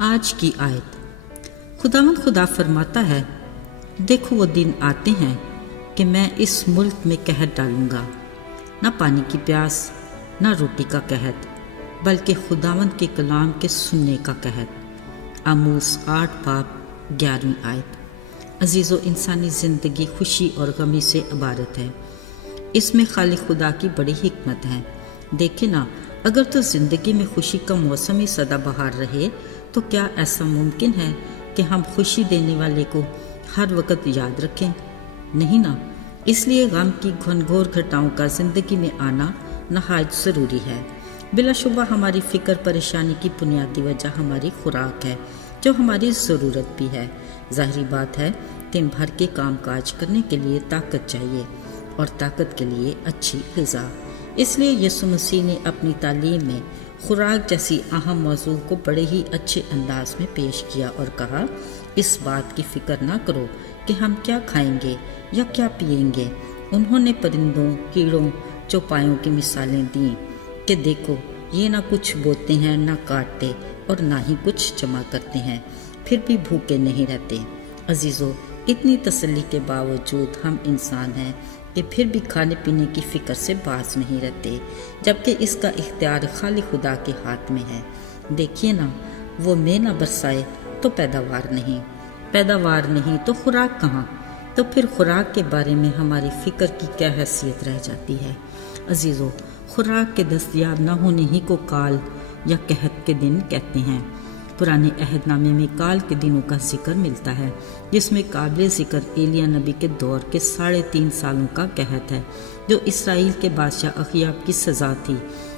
آج کی آیت۔ خداوند خدا فرماتا ہے، دیکھو وہ دن آتے ہیں کہ میں اس ملک میں قحط ڈالوں گا، نہ پانی کی پیاس نہ روٹی کا قحط، بلکہ خداوند کے کلام کے سننے کا قحط۔ آموس 8 باب 11 آیت۔ عزیزو، انسانی زندگی خوشی اور غمی سے عبارت ہے۔ اس میں خالق خدا کی بڑی حکمت ہے۔ دیکھیں نا، اگر تو زندگی میں خوشی کا موسم ہی سدا بہار رہے تو کیا ایسا ممکن ہے کہ ہم خوشی دینے والے کو ہر وقت یاد رکھیں؟ نہیں نا۔ اس لیے غم کی گھنگھور گھٹاؤں کا زندگی میں آنا نہایت ضروری ہے۔ بلا شبہ ہماری فکر پریشانی کی بنیادی وجہ ہماری خوراک ہے، جو ہماری ضرورت بھی ہے۔ ظاہری بات ہے، دن بھر کے کام کاج کرنے کے لیے طاقت چاہیے، اور طاقت کے لیے اچھی غذا۔ اس لیے یسوع مسیح نے اپنی تعلیم میں خوراک جیسی اہم موضوع کو بڑے ہی اچھے انداز میں پیش کیا اور کہا، اس بات کی فکر نہ کرو کہ ہم کیا کھائیں گے یا کیا پئیں گے۔ انہوں نے پرندوں، کیڑوں، چوپایوں کی مثالیں دیں کہ دیکھو، یہ نہ کچھ بوتے ہیں، نہ کاٹتے، اور نہ ہی کچھ جمع کرتے ہیں، پھر بھی بھوکے نہیں رہتے۔ عزیزو، اتنی تسلی کے باوجود ہم انسان ہیں کہ پھر بھی کھانے پینے کی فکر سے باز نہیں رہتے، جبکہ اس کا اختیار خالق خدا کے ہاتھ میں ہے۔ دیکھیے نا، وہ مے نہ برسائے تو پیداوار نہیں تو خوراک کہاں؟ تو پھر خوراک کے بارے میں ہماری فکر کی کیا حیثیت رہ جاتی ہے؟ عزیزو، خوراک کے دستیاب نہ ہونے ہی کو کال یا قحط کے دن کہتے ہیں۔ پرانے عہد نامے میں کال کے دنوں کا ذکر ملتا ہے، جس میں قابل ذکر ایلیا نبی کے دور کے 3.5 سالوں کا قحط ہے، جو اسرائیل کے بادشاہ اخیاب کی سزا تھی۔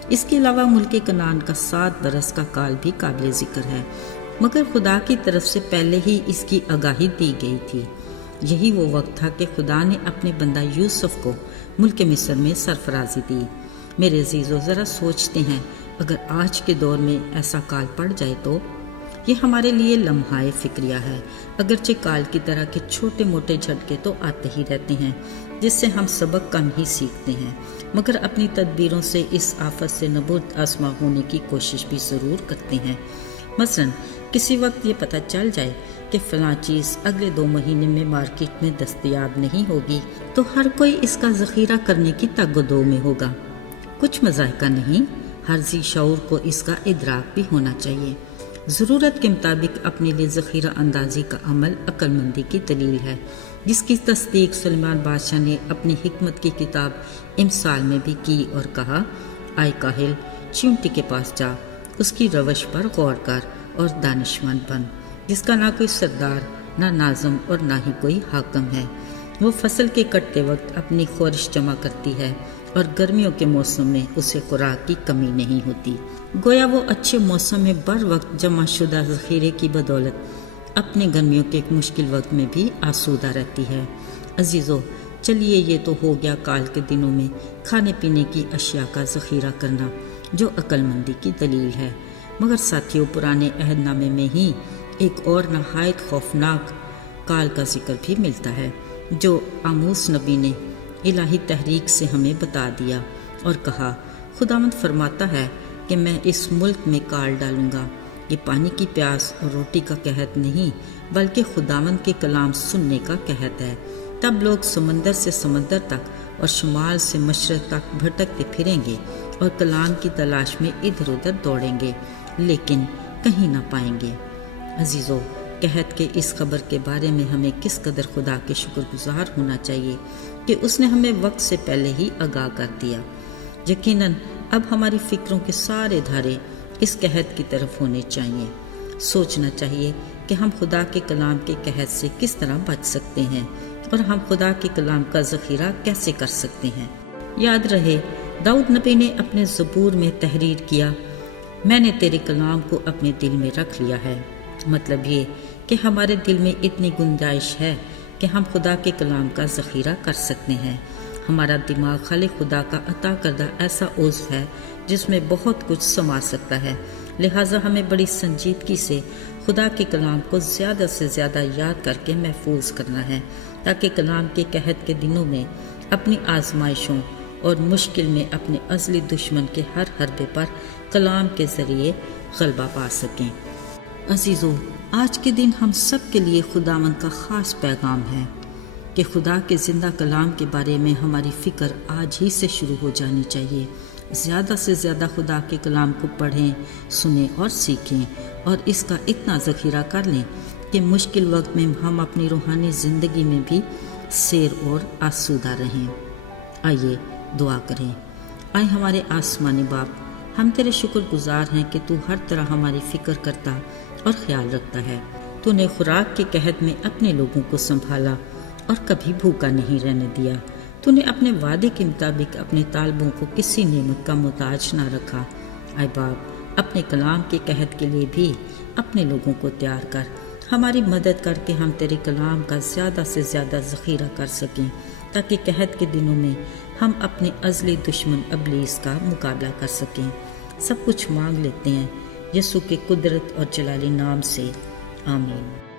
اس کے علاوہ ملک کنعان کا 7 برس کا کال بھی قابل ذکر ہے، مگر خدا کی طرف سے پہلے ہی اس کی آگاہی دی گئی تھی۔ یہی وہ وقت تھا کہ خدا نے اپنے بندہ یوسف کو ملک مصر میں سرفرازی دی۔ میرے عزیزو، ذرا سوچتے ہیں، اگر آج کے دور میں ایسا کال پڑ جائے تو یہ ہمارے لیے لمحہ فکریہ ہے۔ اگرچہ کال کی طرح کے چھوٹے موٹے جھٹکے تو آتے ہی رہتے ہیں، جس سے ہم سبق کم ہی سیکھتے ہیں، مگر اپنی تدبیروں سے اس آفت سے نبرد آزما ہونے کی کوشش بھی ضرور کرتے ہیں۔ مثلا کسی وقت یہ پتہ چل جائے کہ فلاں چیز اگلے 2 مہینے میں مارکیٹ میں دستیاب نہیں ہوگی، تو ہر کوئی اس کا ذخیرہ کرنے کی تگ و دو میں ہوگا۔ کچھ مذائقہ نہیں، ہر ذی شعور کو اس کا ادراک بھی ہونا چاہیے۔ ضرورت کے مطابق اپنے لیے ذخیرہ اندازی کا عمل عقل مندی کی دلیل ہے، جس کی تصدیق سلیمان بادشاہ نے اپنی حکمت کی کتاب امثال میں بھی کی اور کہا، آئے کاہل، چیونٹی کے پاس جا، اس کی روش پر غور کر اور دانشمند بن، جس کا نہ کوئی سردار، نہ ناظم اور نہ ہی کوئی حاکم ہے۔ وہ فصل کے کٹتے وقت اپنی خورش جمع کرتی ہے، اور گرمیوں کے موسم میں اسے خوراک کی کمی نہیں ہوتی۔ گویا وہ اچھے موسم میں بر وقت جمع شدہ ذخیرے کی بدولت اپنے گرمیوں کے ایک مشکل وقت میں بھی آسودہ رہتی ہے۔ عزیزو، چلیے، یہ تو ہو گیا کال کے دنوں میں کھانے پینے کی اشیاء کا ذخیرہ کرنا، جو عقل مندی کی دلیل ہے۔ مگر ساتھیوں، پرانے عہد نامے میں ہی ایک اور نہایت خوفناک کال کا ذکر بھی ملتا ہے، جو آموس نبی نے الہی تحریک سے ہمیں بتا دیا اور کہا، خداوند فرماتا ہے کہ میں اس ملک میں کال ڈالوں گا۔ یہ پانی کی پیاس اور روٹی کا قحط نہیں، بلکہ خداوند کے کلام سننے کا قحط ہے۔ تب لوگ سمندر سے سمندر تک اور شمال سے مشرق تک بھٹکتے پھریں گے اور کلام کی تلاش میں ادھر ادھر دوڑیں گے، لیکن کہیں نہ پائیں گے۔ عزیزو، قحط کے اس خبر کے بارے میں ہمیں کس قدر خدا کے شکر گزار ہونا چاہیے کہ اس نے ہمیں وقت سے پہلے ہی آگاہ کر دیا۔ یقیناً اب ہماری فکروں کے سارے دھارے اس قحط کی طرف ہونے چاہیے۔ سوچنا چاہیے کہ ہم خدا کے کلام کے قحط سے کس طرح بچ سکتے ہیں، اور ہم خدا کے کلام کا ذخیرہ کیسے کر سکتے ہیں۔ یاد رہے، داؤد نبی نے اپنے زبور میں تحریر کیا، میں نے تیرے کلام کو اپنے دل میں رکھ لیا ہے۔ مطلب یہ کہ ہمارے دل میں اتنی گنجائش ہے کہ ہم خدا کے کلام کا ذخیرہ کر سکتے ہیں۔ ہمارا دماغ خالق خدا کا عطا کردہ ایسا عضو ہے جس میں بہت کچھ سما سکتا ہے، لہٰذا ہمیں بڑی سنجیدگی سے خدا کے کلام کو زیادہ سے زیادہ یاد کر کے محفوظ کرنا ہے، تاکہ کلام کے قحط کے دنوں میں اپنی آزمائشوں اور مشکل میں اپنے ازلی دشمن کے ہر حربے پر کلام کے ذریعے غلبہ پا سکیں۔ عزیزو، آج کے دن ہم سب کے لیے خداوند کا خاص پیغام ہے کہ خدا کے زندہ کلام کے بارے میں ہماری فکر آج ہی سے شروع ہو جانی چاہیے۔ زیادہ سے زیادہ خدا کے کلام کو پڑھیں، سنیں اور سیکھیں، اور اس کا اتنا ذخیرہ کر لیں کہ مشکل وقت میں ہم اپنی روحانی زندگی میں بھی سیر اور آسودہ رہیں۔ آئیے دعا کریں۔ آئے ہمارے آسمانی باپ، ہم تیرے شکر گزار ہیں کہ تو ہر طرح ہماری فکر کرتا اور خیال رکھتا ہے۔ تو نے خوراک کے قحط میں اپنے لوگوں کو سنبھالا اور کبھی بھوکا نہیں رہنے دیا۔ تو نے اپنے وعدے کے مطابق اپنے طالبوں کو کسی نعمت کا محتاج نہ رکھا۔ اے باپ، اپنے کلام کے قحط کے لیے بھی اپنے لوگوں کو تیار کر، ہماری مدد کر کے ہم تیرے کلام کا زیادہ سے زیادہ ذخیرہ کر سکیں، تاکہ قحط کے دنوں میں ہم اپنے ازلی دشمن ابلیس کا مقابلہ کر سکیں۔ سب کچھ مانگ لیتے ہیں یسوع کے قدرت اور جلالی نام سے، آمین۔